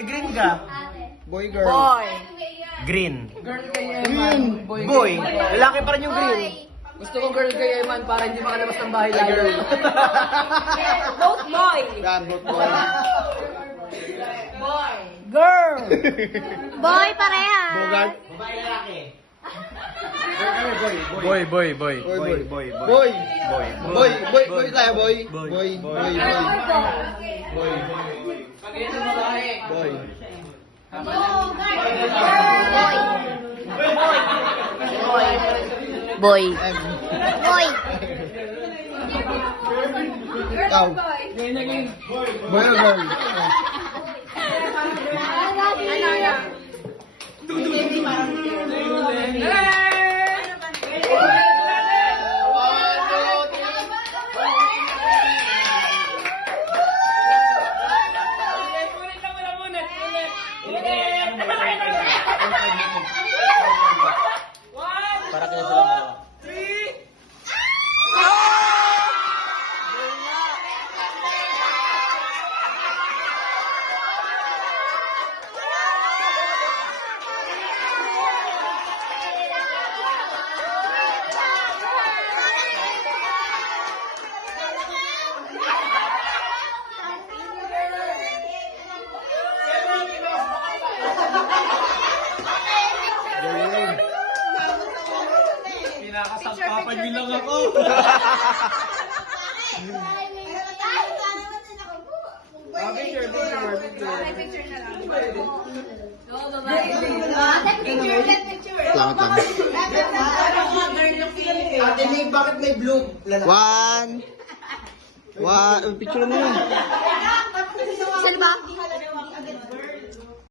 May green ka. Boy, girl. Boy. Green. Girl kay Eman. Boy. Lalaki pa rin yung green. Gusto ko girl kay Eman para hindi makalabas ng bahay lalo. Both boy. Yan, both boy. Girl. Boy parehas. Bogart. Babae lalaki. Boy. Boy. Boy. Boy. Boy. Boy tayo, boy. Boy. Pag ito babae. Boy. Boy. M. Boy. Ikaw. Boy or girl? Para kaya sila dalawa. Kinakasangkapan nyo lang ako. Langit lang. Ate May, bakit may blue? One. Picture mo yun.